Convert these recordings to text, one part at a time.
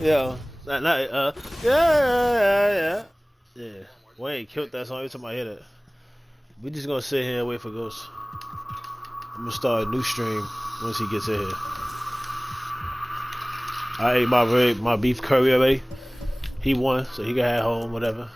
Yeah, yeah. Yeah, Wayne killed that song every time I hear that. We just gonna sit here and wait for Ghost. I'm gonna start a new stream once he gets in here. I ate my beef curry already. He won, so he can have home, whatever.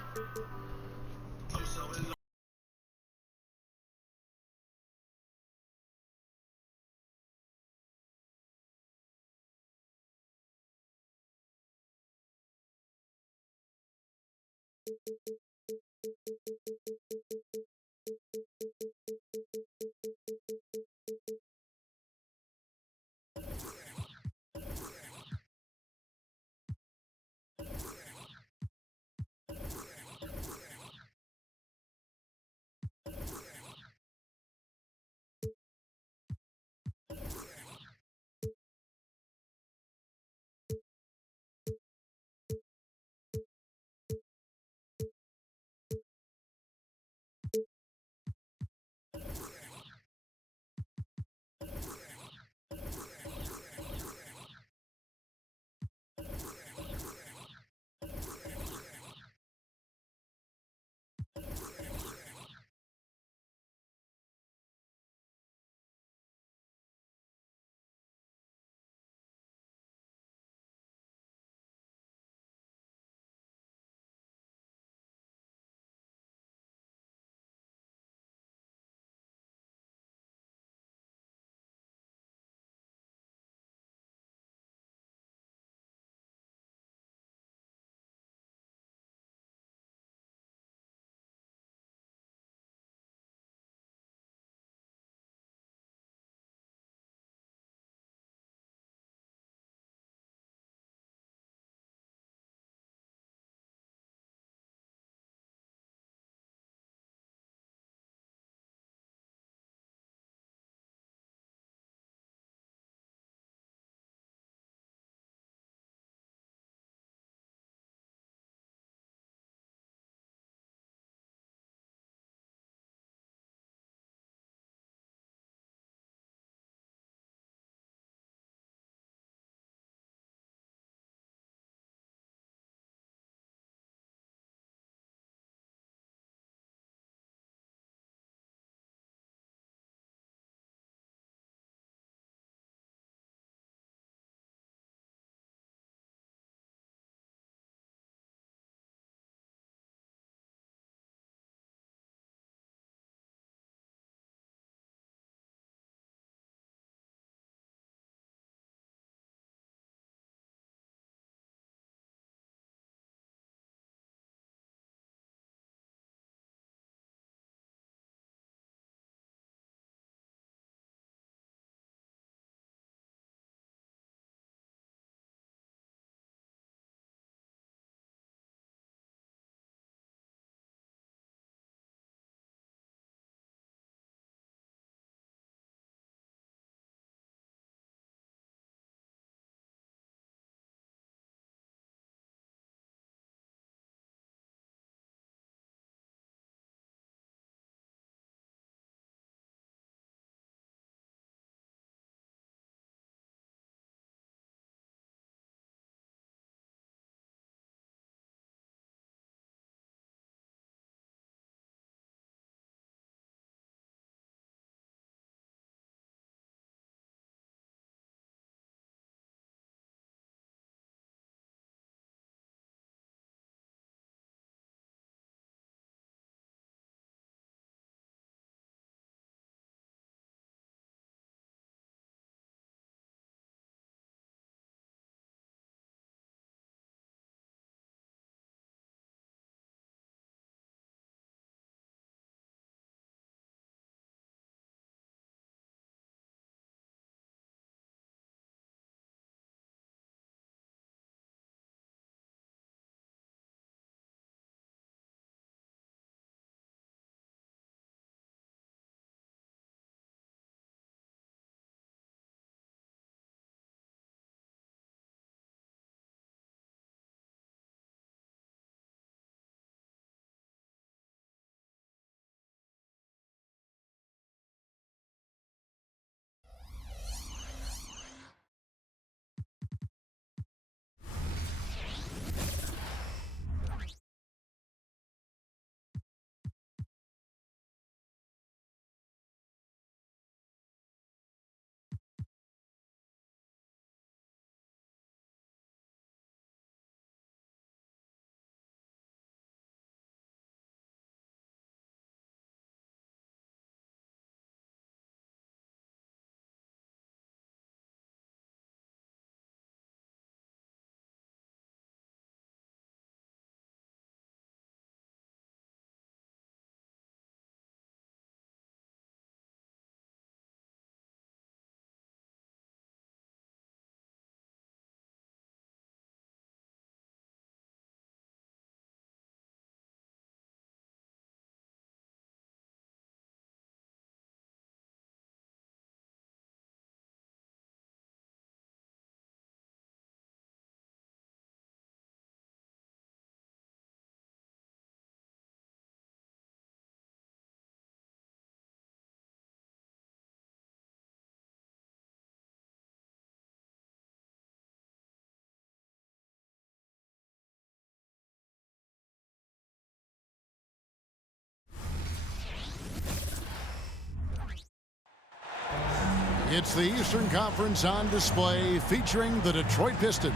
It's the Eastern Conference on display featuring the Detroit Pistons.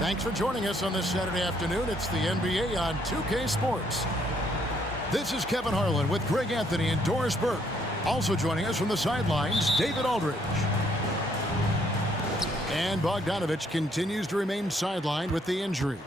Thanks for joining us on this Saturday afternoon. It's the NBA on 2K Sports. This is Kevin Harlan with Greg Anthony and Doris Burke. Also joining us from the sidelines, David Aldridge. And Bogdanovich continues to remain sidelined with the injury.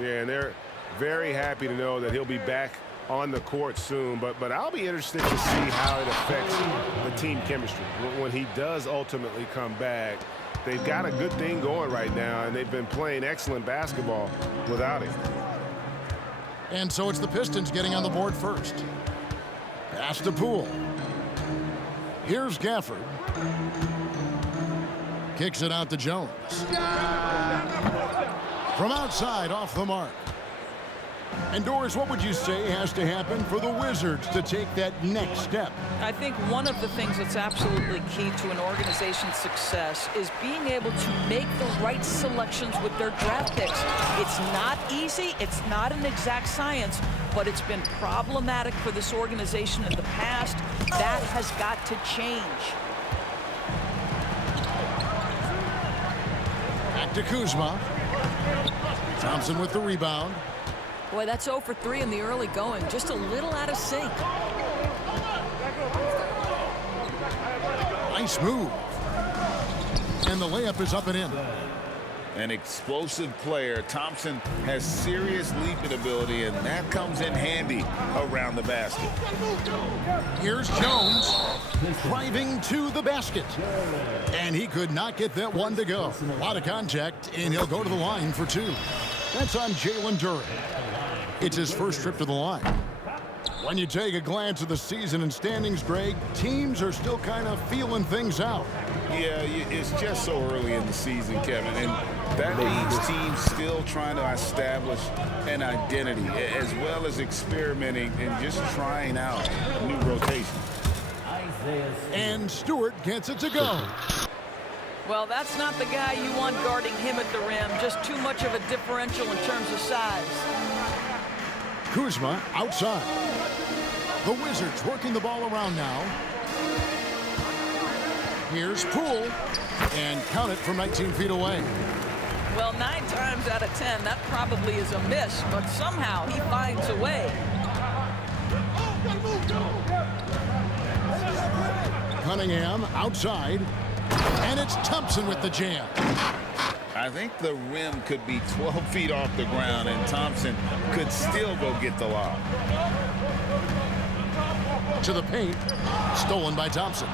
Yeah, and they're very happy to know that he'll be back on the court soon, but I'll be interested to see how it affects the team chemistry when he does ultimately come back. They've got a good thing going right now, and they've been playing excellent basketball without him. And so it's the Pistons getting on the board first. Pass to Poole. Here's Gafford. Kicks it out to Jones. From outside, off the mark. And Doris, what would you say has to happen for the Wizards to take that next step? I think one of the things that's absolutely key to an organization's success is being able to make the right selections with their draft picks. It's not easy, it's not an exact science, but it's been problematic for this organization in the past. That has got to change. Back to Kuzma. Thompson with the rebound. Boy, that's 0 for 3 in the early going. Just a little out of sync. Nice move. And the layup is up and in. An explosive player. Thompson has serious leaping ability, and that comes in handy around the basket. Here's Jones driving to the basket. And he could not get that one to go. A lot of contact, and he'll go to the line for 2. That's on Jalen Duren. It's his first trip to the line. When you take a glance at the season and standings, Greg, teams are still kind of feeling things out. Yeah, it's just so early in the season, Kevin, and that leaves teams still trying to establish an identity, as well as experimenting and just trying out new rotations. And Stewart gets it to go. Well, that's not the guy you want guarding him at the rim. Just too much of a differential in terms of size. Kuzma outside. The Wizards working the ball around now. Here's Poole. And count it from 19 feet away. Well, 9 times out of 10, that probably is a miss, but somehow he finds a way. Cunningham outside. And it's Thompson with the jam. I think the rim could be 12 feet off the ground, and Thompson could still go get the lob. To the paint. Stolen by Thompson.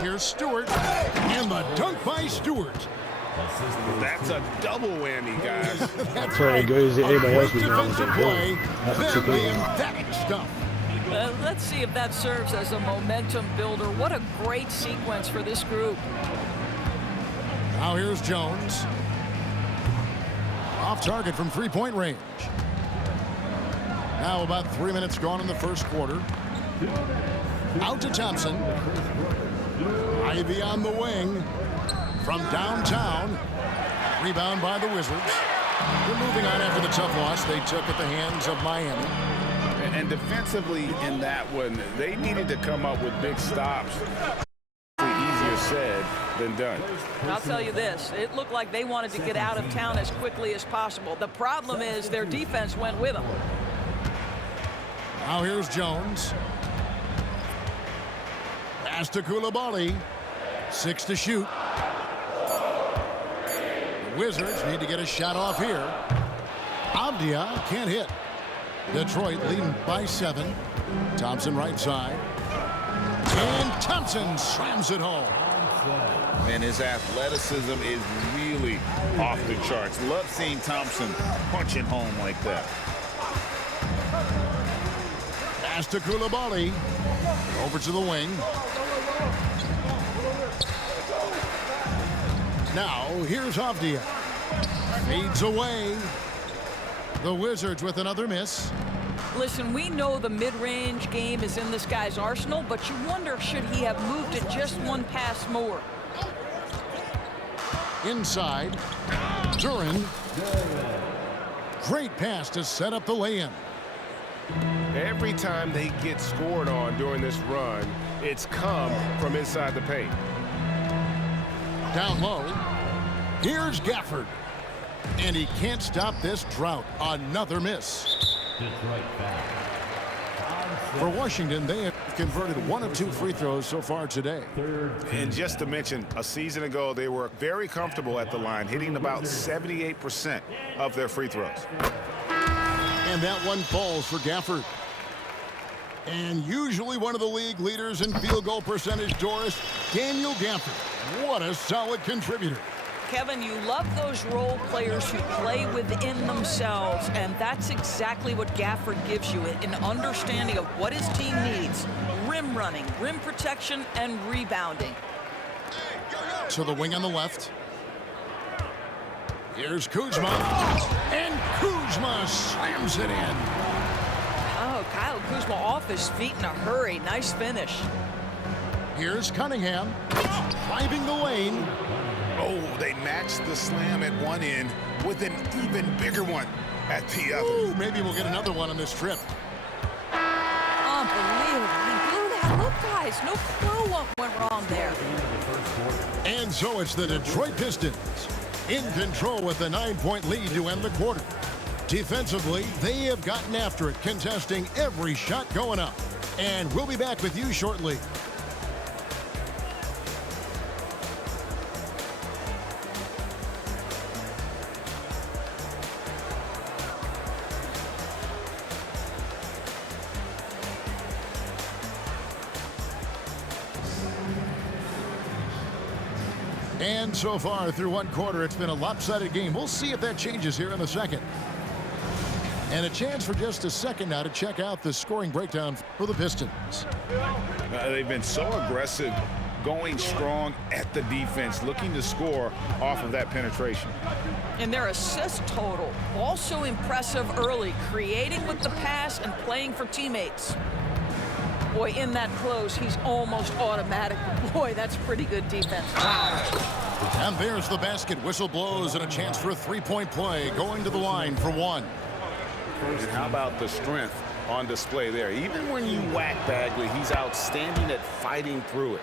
Here's Stewart. And the dunk by Stewart. That's a double whammy, guys. That's right. Good as anybody else was doing. Defensive play. Very emphatic stuff. Let's see if that serves as a momentum builder. What a great sequence for this group. Now here's Jones. Off target from three-point range. Now about 3 minutes gone in the first quarter. Out to Thompson. Ivy on the wing. From downtown. Rebound by the Wizards. They're moving on after the tough loss they took at the hands of Miami. And defensively in that one, they needed to come up with big stops. Easier said than done. I'll tell you this, it looked like they wanted to get out of town as quickly as possible. The problem is their defense went with them. Now here's Jones. Pass to Coulibaly. 6 to shoot. The Wizards need to get a shot off here. Avdia can't hit. Detroit leading by 7. Thompson right side. And Thompson slams it home. And his athleticism is really off the charts. Love seeing Thompson punching home like that. Pass to Coulibaly. Over to the wing. Now here's Avdia. Fades away. The Wizards with another miss. Listen, we know the mid-range game is in this guy's arsenal, but you wonder, should he have moved it just one pass more? Inside. Duren. Great pass to set up the lay-in. Every time they get scored on during this run, it's come from inside the paint. Down low. Here's Gafford. And he can't stop this drought. Another miss. For Washington, they have converted 1 of 2 free throws so far today. And just to mention, a season ago, they were very comfortable at the line, hitting about 78% of their free throws. And that one falls for Gafford. And usually one of the league leaders in field goal percentage, Doris, Daniel Gafford. What a solid contributor. Kevin, you love those role players who play within themselves, and that's exactly what Gafford gives you, an understanding of what his team needs. Rim running, rim protection, and rebounding. To the wing on the left. Here's Kuzma. And Kuzma slams it in. Oh, Kyle Kuzma off his feet in a hurry. Nice finish. Here's Cunningham. Driving the lane. Oh, they matched the slam at one end with an even bigger one at the other. Ooh, maybe we'll get another one on this trip. Unbelievable. He blew that. Look, guys, no clue what went wrong there. And so it's the Detroit Pistons in control with a 9-point lead to end the quarter. Defensively, they have gotten after it, contesting every shot going up. And we'll be back with you shortly. And so far through one quarter, it's been a lopsided game. We'll see if that changes here in the second. And a chance for just a second now to check out the scoring breakdown for the Pistons. They've been so aggressive, going strong at the defense, looking to score off of that penetration. And their assist total, also impressive early, creating with the pass and playing for teammates. Boy, in that close, he's almost automatic. Boy, that's pretty good defense. Wow. And there's the basket. Whistle blows and a chance for a three-point play. Going to the line for one. And how about the strength on display there? Even when you whack Bagley, he's outstanding at fighting through it.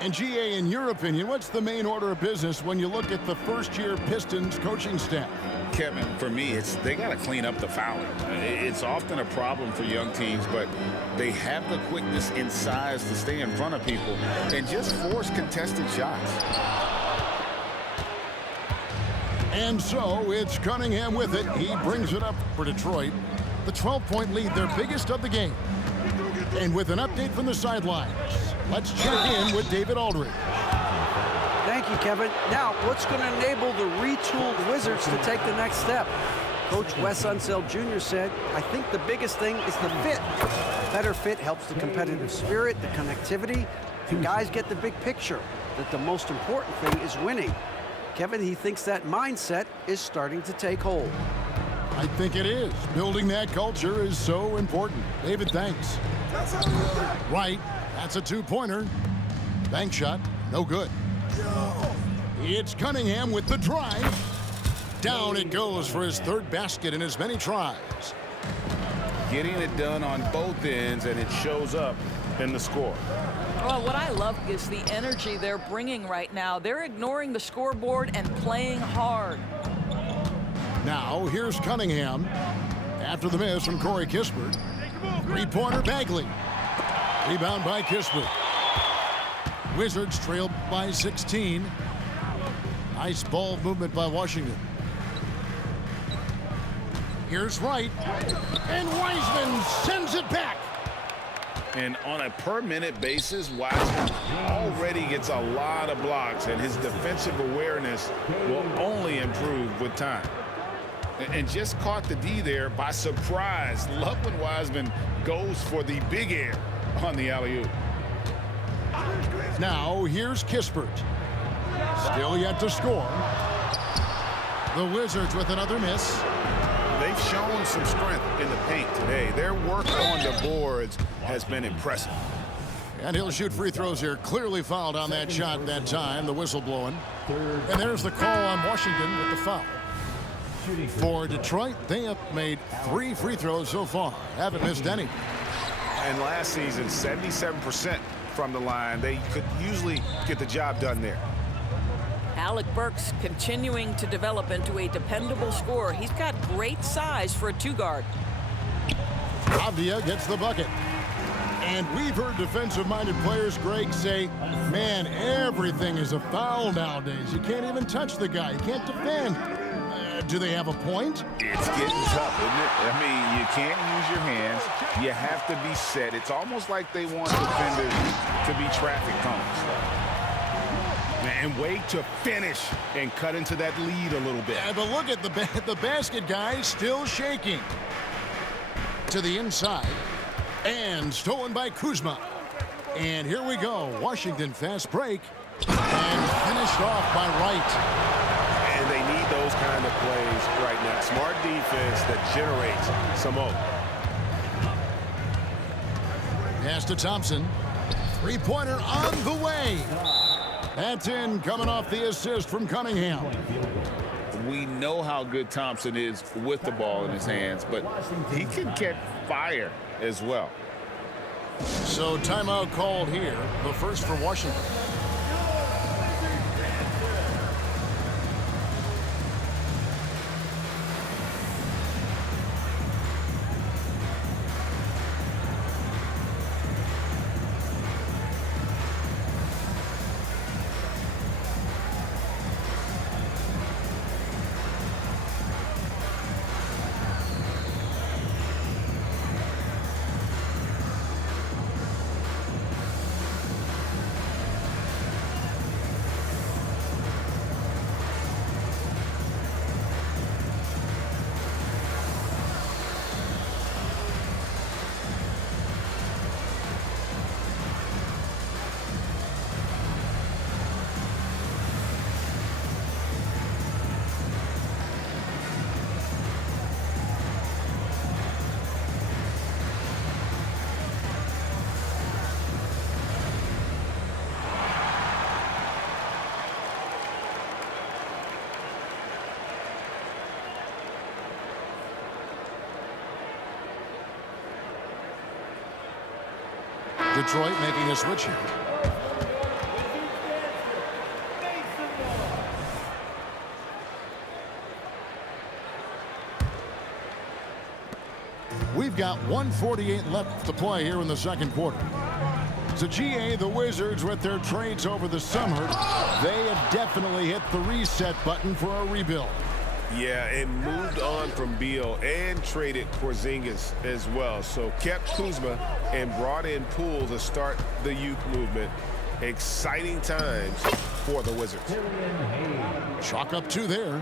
And GA, in your opinion, what's the main order of business when you look at the first-year Pistons coaching staff? Kevin, for me, they got to clean up the fouling. It's often a problem for young teams, but they have the quickness and size to stay in front of people and just force contested shots. And so it's Cunningham with it. He brings it up for Detroit. The 12-point lead, their biggest of the game. And with an update from the sidelines, let's check in with David Aldridge. Thank you, Kevin. Now, what's going to enable the retooled Wizards to take the next step? Coach Wes Unseld Jr. said, I think the biggest thing is the fit. Better fit helps the competitive spirit, the connectivity, and guys get the big picture, that the most important thing is winning. Kevin, he thinks that mindset is starting to take hold. I think it is. Building that culture is so important. David, thanks. Right, that's a two-pointer. Bank shot, no good. It's Cunningham with the drive. Down it goes for his third basket in as many tries. Getting it done on both ends, and it shows up in the score. Well, what I love is the energy they're bringing right now. They're ignoring the scoreboard and playing hard. Now, here's Cunningham. After the miss from Corey Kispert. Three-pointer Bagley. Rebound by Kispert. Wizards trail by 16. Nice ball movement by Washington. Here's Wright. And Wiseman sends it back. And on a per-minute basis, Wiseman already gets a lot of blocks, and his defensive awareness will only improve with time. And just caught the D there by surprise. Love when Wiseman goes for the big air on the alley-oop. Now, here's Kispert. Still yet to score. The Wizards with another miss. They've shown some strength in the paint today. Their work on the boards has been impressive. And he'll shoot free throws here. Clearly fouled on that shot that time. The whistle blowing. And there's the call on Washington with the foul. For Detroit, they have made 3 free throws so far. Haven't missed any. And last season, 77% from the line. They could usually get the job done there. Alec Burks continuing to develop into a dependable scorer. He's got great size for a 2-guard. Avdia gets the bucket. And we've heard defensive-minded players, Greg, say, man, everything is a foul nowadays. You can't even touch the guy. You can't defend. Do they have a point? It's getting tough, isn't it? I mean, you can't use your hands. You have to be set. It's almost like they want defenders to be traffic cones. And wait to finish and cut into that lead a little bit. Yeah, but look at the basket guy still shaking. To the inside. And stolen by Kuzma. And here we go. Washington fast break. And finished off by Wright. And they need those kind of plays right now. Smart defense that generates some hope. Pass to Thompson. 3-pointer on the way. That's in, coming off the assist from Cunningham. We know how good Thompson is with the ball in his hands, but he can catch fire as well. So timeout called here, the first for Washington. Detroit making a switch here. We've got 1:48 left to play here in the second quarter. So GA, the Wizards, with their trades over the summer, they have definitely hit the reset button for a rebuild. Yeah, and moved on from Beal and traded Porzingis as well. So kept Kuzma and brought in Poole to start the youth movement. Exciting times for the Wizards. Chalk up 2 there.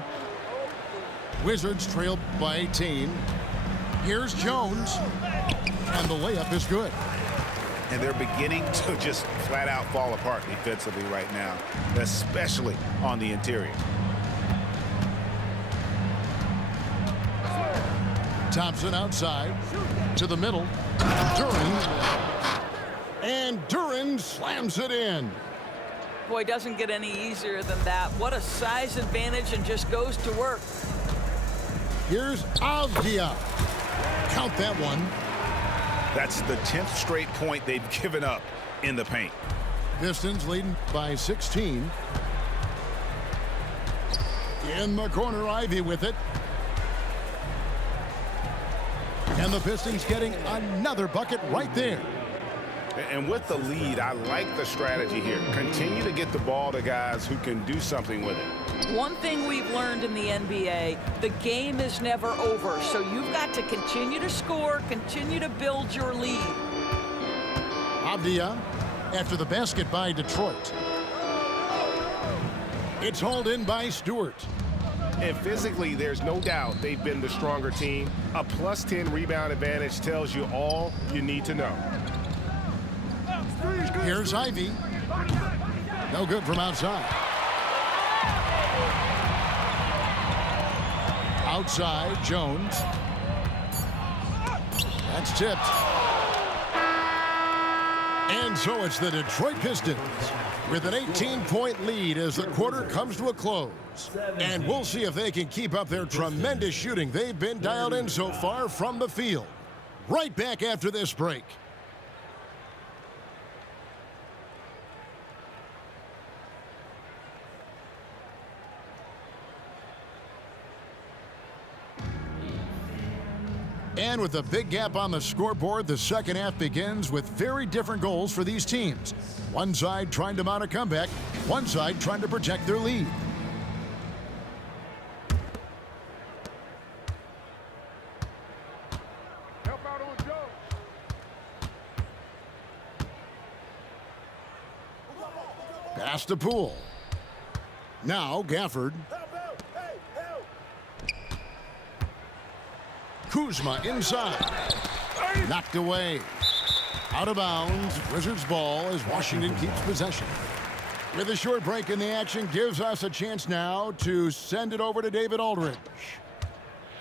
Wizards trailed by 18. Here's Jones. And the layup is good. And they're beginning to just flat out fall apart defensively right now, especially on the interior. Thompson outside to the middle. Duren. And Duren slams it in. Boy, doesn't get any easier than that. What a size advantage, and just goes to work. Here's Avdia. Count that one. That's the 10th straight point they've given up in the paint. Pistons leading by 16. In the corner, Ivy with it. And the Pistons getting another bucket right there. And with the lead, I like the strategy here. Continue to get the ball to guys who can do something with it. One thing we've learned in the NBA, the game is never over. So you've got to continue to score, continue to build your lead. Avdia after the basket by Detroit. It's hauled in by Stewart. And physically, there's no doubt they've been the stronger team. A +10 rebound advantage tells you all you need to know. Here's Ivy. No good from outside. Outside, Jones. That's tipped. And so it's the Detroit Pistons with an 18-point lead as the quarter comes to a close. And we'll see if they can keep up their tremendous shooting they've been dialed in so far from the field. Right back after this break. And with a big gap on the scoreboard, the second half begins with very different goals for these teams. One side trying to mount a comeback, one side trying to protect their lead. Help out on Joe. Pass to Poole. Now Gafford. Kuzma inside. Knocked away. Out of bounds. Wizards ball as Washington keeps possession. With a short break in the action, gives us a chance now to send it over to David Aldridge.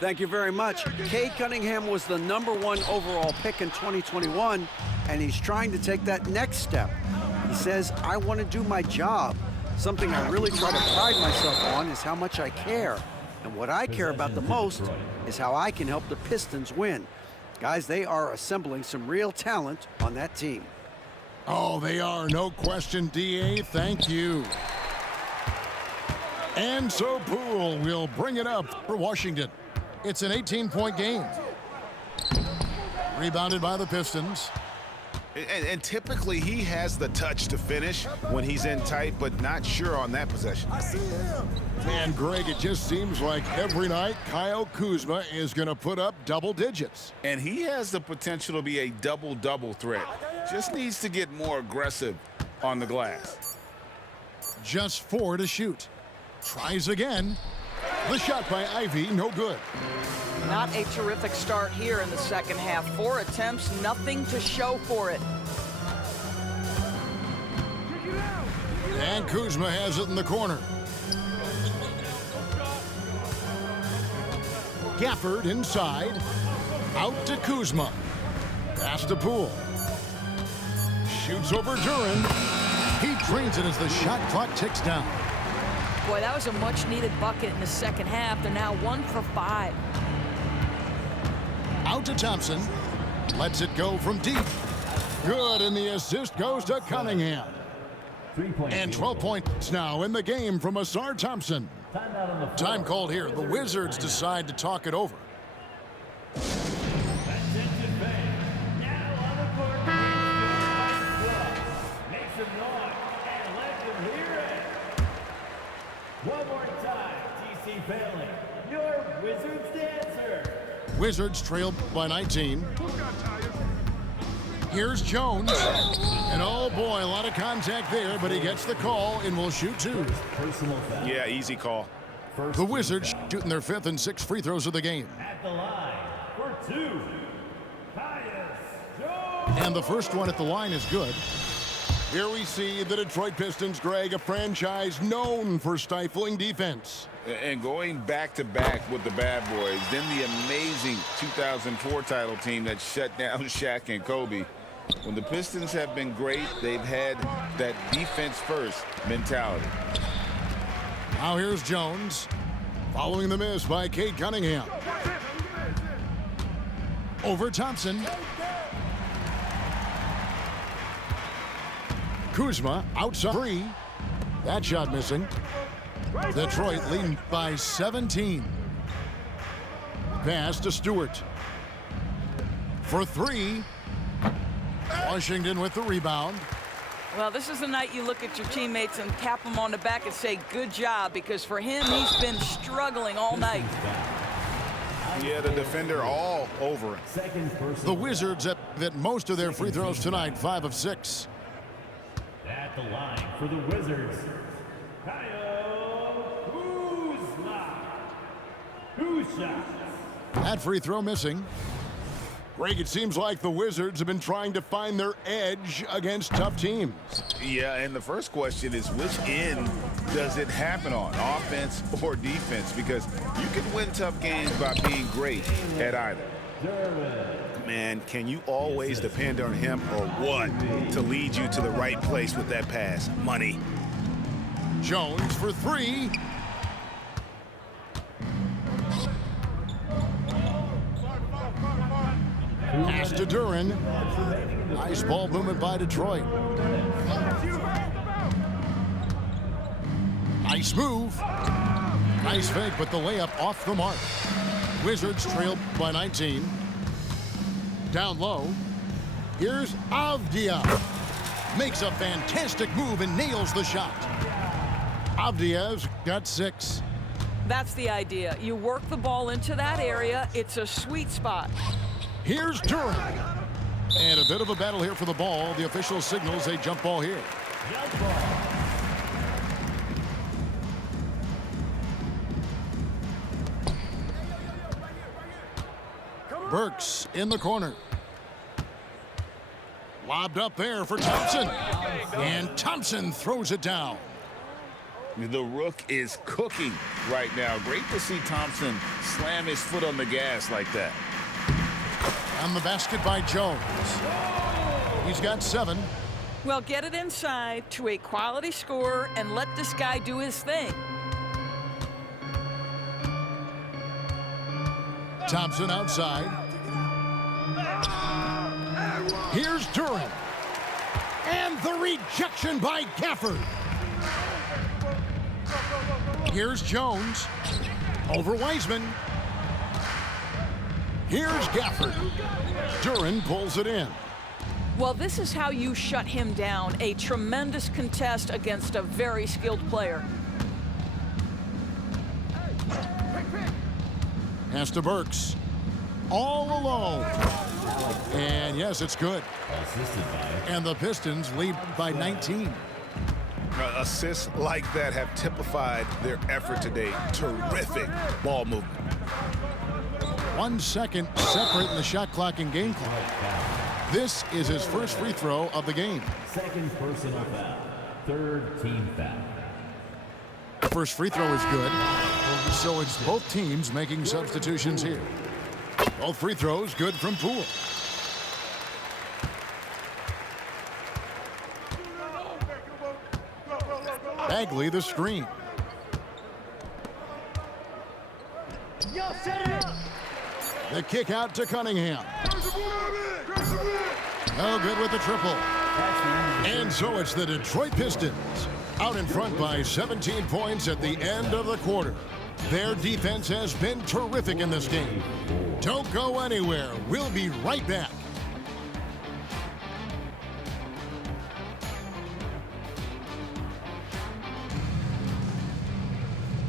Thank you very much. Cade Cunningham was the #1 overall pick in 2021, and he's trying to take that next step. He says, I want to do my job. Something I really try to pride myself on is how much I care. And what I care about the most is how I can help the Pistons win. Guys, they are assembling some real talent on that team. Oh, they are, no question, D.A. Thank you. And so Poole will bring it up for Washington. It's an 18-point game. Rebounded by the Pistons. And typically he has the touch to finish when he's in tight, but not sure on that possession. And Greg, it just seems like every night Kyle Kuzma is going to put up double digits. And he has the potential to be a double-double threat. Just needs to get more aggressive on the glass. Just 4 to shoot. Tries again. The shot by Ivy, no good. Not a terrific start here in the second half. 4 attempts, nothing to show for it. And Kuzma has it in the corner. Gafford inside. Out to Kuzma. Pass to Poole. Shoots over Duran. He drains it as the shot clock ticks down. Boy, that was a much-needed bucket in the second half. They're now 1 for 5. Out to Thompson. Lets it go from deep. Good, and the assist goes to Cunningham. And 12 points now in the game from Asar Thompson. Time called here. The Wizards decide to talk it over. One more time, TC family, your Wizards dancer. Wizards trailed by 19. Here's Jones. And oh boy, a lot of contact there, but he gets the call and will shoot 2. Yeah, easy call. The Wizards shooting their 5th and 6th free throws of the game. At the line for 2, Tyus Jones. And the first one at the line is good. Here we see the Detroit Pistons, Greg, a franchise known for stifling defense. And going back-to-back with the bad boys, then the amazing 2004 title team that shut down Shaq and Kobe. When the Pistons have been great, they've had that defense-first mentality. Now here's Jones, following the miss by Cade Cunningham. Over Thompson. Kuzma outside 3. That shot missing. Detroit leading by 17. Pass to Stewart. For 3. Washington with the rebound. Well, this is the night you look at your teammates and tap them on the back and say, good job, because for him, he's been struggling all night. Yeah, the defender all over him. The Wizards at most of their free throws tonight, 5 of 6. At the line for the Wizards, Kyle Kuzma. 2 shots. That free throw missing. Greg, it seems like the Wizards have been trying to find their edge against tough teams. Yeah, and the first question is, which end does it happen on, offense or defense? Because you can win tough games by being great at either. man. Can you always depend on him or what to lead you to the right place with that pass? Money. Jones for three. Pass to Duran. Nice ball movement by Detroit. Nice move. Nice fake, but the layup off the mark. Wizards trail by 19. Down low. Here's Avdia. Makes a fantastic move and nails the shot. Avdia's got 6. That's the idea. You work the ball into that area. It's a sweet spot. Here's Duran. And a bit of a battle here for the ball. The official signals a jump ball here. Jump ball. Burks in the corner. Lobbed up there for Thompson. And Thompson throws it down. The Rook is cooking right now. Great to see Thompson slam his foot on the gas like that. On the basket by Jones. He's got 7. Well, get it inside to a quality scorer and let this guy do his thing. Thompson outside. Here's Duran. And the rejection by Gafford. Here's Jones. Over Wiseman. Here's Gafford. Duran pulls it in. Well, this is how you shut him down. A tremendous contest against a very skilled player. Pass to Burks. All alone. And yes, it's good. And the Pistons lead by 19. Assists like that have typified their effort today. Terrific ball movement. 1 second separate in the shot clock and game clock. This is his first free throw of the game. Second personal foul. Third team foul. First free throw is good. So it's both teams making substitutions here. Both free throws good from Poole. Bagley the screen. The kick out to Cunningham. No good with the triple. And so it's the Detroit Pistons out in front by 17 points at the end of the quarter. Their defense has been terrific in this game. Don't go anywhere. We'll be right back.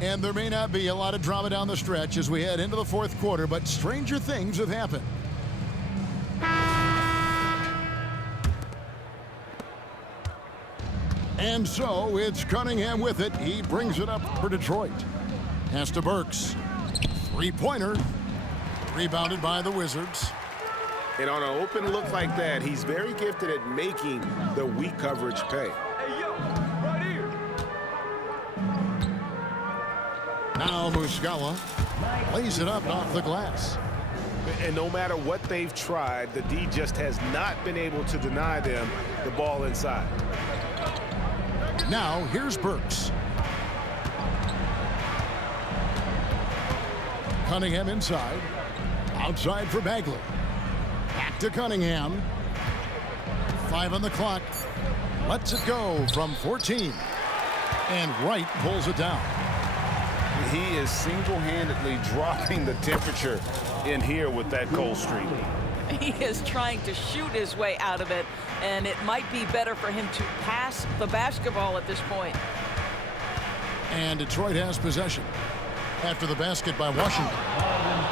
And there may not be a lot of drama down the stretch as we head into the fourth quarter, but stranger things have happened. And so it's Cunningham with it. He brings it up for Detroit. Pass to Burks. Three-pointer. Rebounded by the Wizards. And on an open look like that, he's very gifted at making the weak coverage pay. Now Muscala lays it up off the glass. And no matter what they've tried, the D just has not been able to deny them the ball inside. Now here's Burks. Cunningham inside. Outside for Bagley. Back to Cunningham. 5 on the clock. Lets it go from 14. And Wright pulls it down. He is single-handedly dropping the temperature in here with that cold streak. He is trying to shoot his way out of it, and it might be better for him to pass the basketball at this point. And Detroit has possession after the basket by Washington.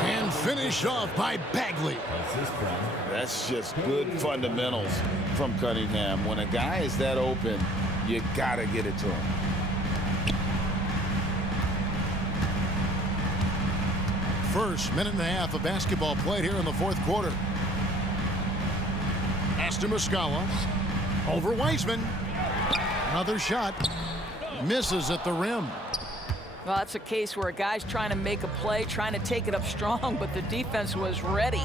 And finished off by Bagley. That's just good fundamentals from Cunningham. When a guy is that open, you got to get it to him. First minute and a half of basketball played here in the fourth quarter. Pass to Muscala. Over Wiseman. Another shot. Misses at the rim. Well, that's a case where a guy's trying to make a play, trying to take it up strong, but the defense was ready.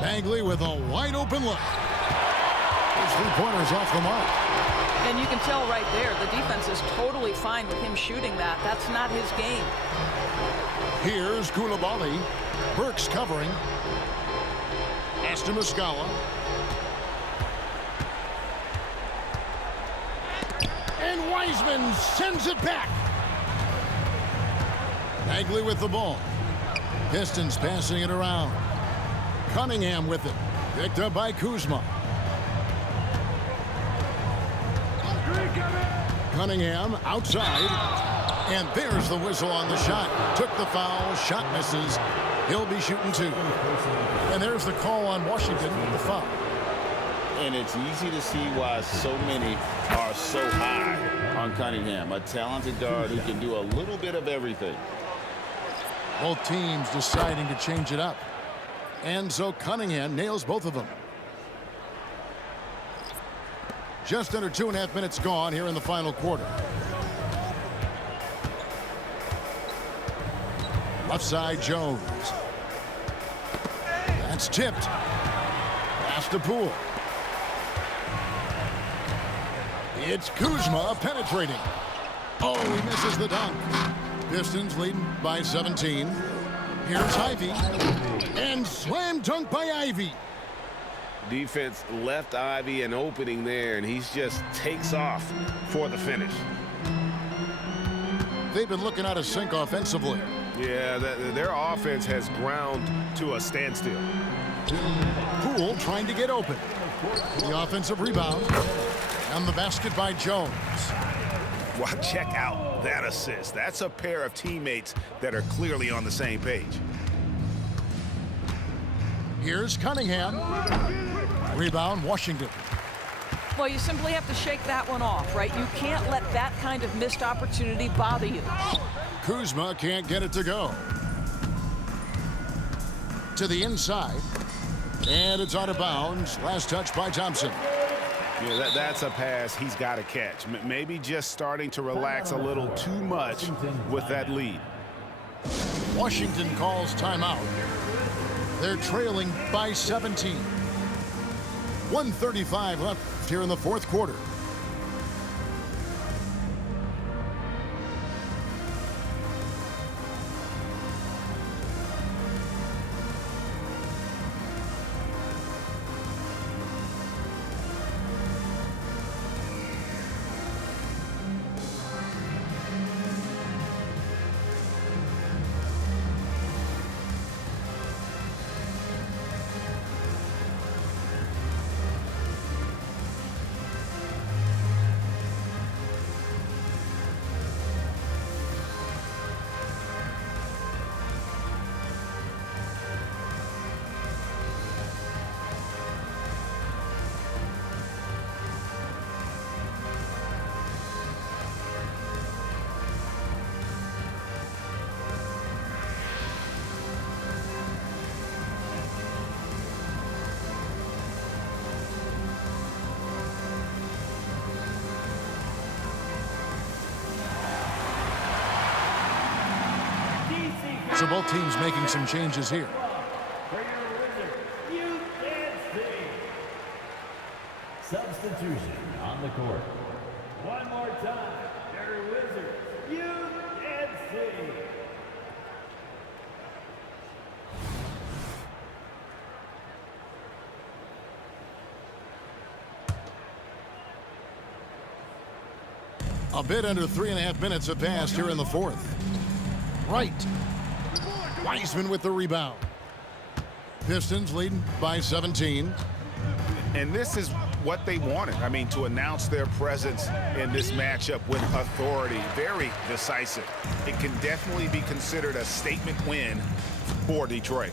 Bagley with a wide open look. His three-pointers off the mark. And you can tell right there, the defense is totally fine with him shooting that. That's not his game. Here's Koulibaly. Burks covering. Muskala. And Wiseman sends it back. Bagley with the ball. Pistons passing it around. Cunningham with it. Picked up by Kuzma. Cunningham outside. And there's the whistle on the shot. Took the foul. Shot misses. He'll be shooting 2. And there's the call on Washington with the foul. And it's easy to see why so many are so high on Cunningham. A talented guard who can do a little bit of everything. Both teams deciding to change it up. And so Cunningham nails both of them. Just under 2.5 minutes gone here in the final quarter. Left side, Jones. That's tipped. Pass to Poole. It's Kuzma penetrating. Oh, he misses the dunk. Pistons leading by 17. Here's Ivy. And slam dunk by Ivy. Defense left Ivy an opening there, and he just takes off for the finish. They've been looking out of sync offensively. Yeah, their offense has ground to a standstill. Poole trying to get open. The offensive rebound. And the basket by Jones. Well, check out that assist. That's a pair of teammates that are clearly on the same page. Here's Cunningham. Rebound, Washington. Well, you simply have to shake that one off, right? You can't let that kind of missed opportunity bother you. Kuzma can't get it to go. To the inside. And it's out of bounds. Last touch by Thompson. Yeah, that's a pass he's got to catch. Maybe just starting to relax a little too much with that lead. Washington calls timeout. They're trailing by 17. 1:35 left here in the fourth quarter. So both teams making some changes here. For your Wizards, you can't see. Substitution on the court. One more time. Your Wizards, you can't see. A bit under 3.5 minutes have passed here in the fourth. Right. Wiseman with the rebound. Pistons leading by 17. And this is what they wanted. I mean, to announce their presence in this matchup with authority. Very decisive. It can definitely be considered a statement win for Detroit.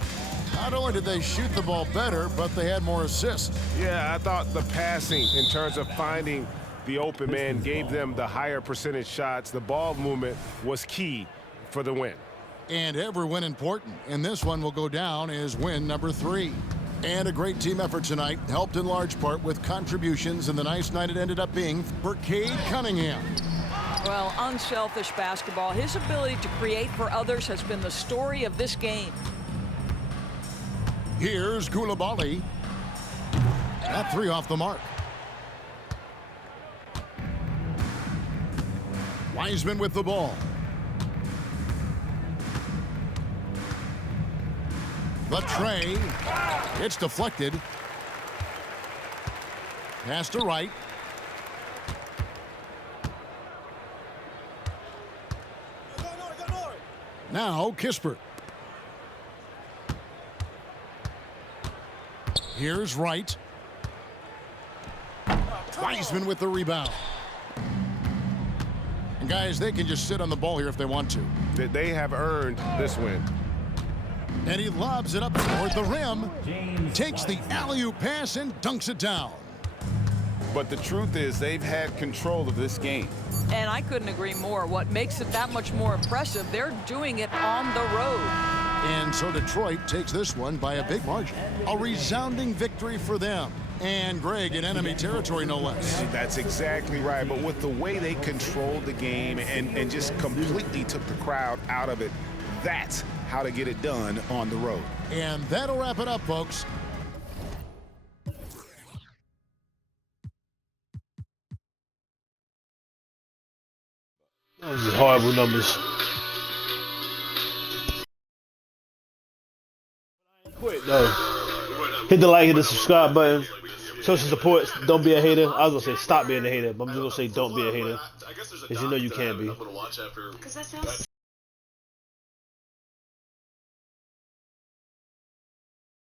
Not only did they shoot the ball better, but they had more assists. Yeah, I thought the passing in terms of finding the open man gave them the higher percentage shots. The ball movement was key for the win. And every win important. And this one will go down as win number 3. And a great team effort tonight, helped in large part with contributions, and the nice night it ended up being for Cade Cunningham. Well, unselfish basketball. His ability to create for others has been the story of this game. Here's Koulibaly. That three off the mark. Wiseman with the ball. The tray. It's deflected. Pass to right. Now Kispert. Here's Wright. Wiseman with the rebound. And guys, they can just sit on the ball here if they want to. They have earned this win. And he lobs it up toward the rim. Takes the alley-oop pass and dunks it down. But the truth is they've had control of this game. And I couldn't agree more. What makes it that much more impressive, they're doing it on the road. And so Detroit takes this one by a big margin. A resounding victory for them. And Greg in enemy territory, no less. That's exactly right. But with the way they controlled the game and just completely took the crowd out of it, that's how to get it done on the road. And that'll wrap it up, folks. Those are horrible numbers. Quit though. Hit the like, hit the subscribe button. Show some support. Don't be a hater. I was gonna say stop being a hater, but I'm just gonna say don't be a hater. Because you know you can be.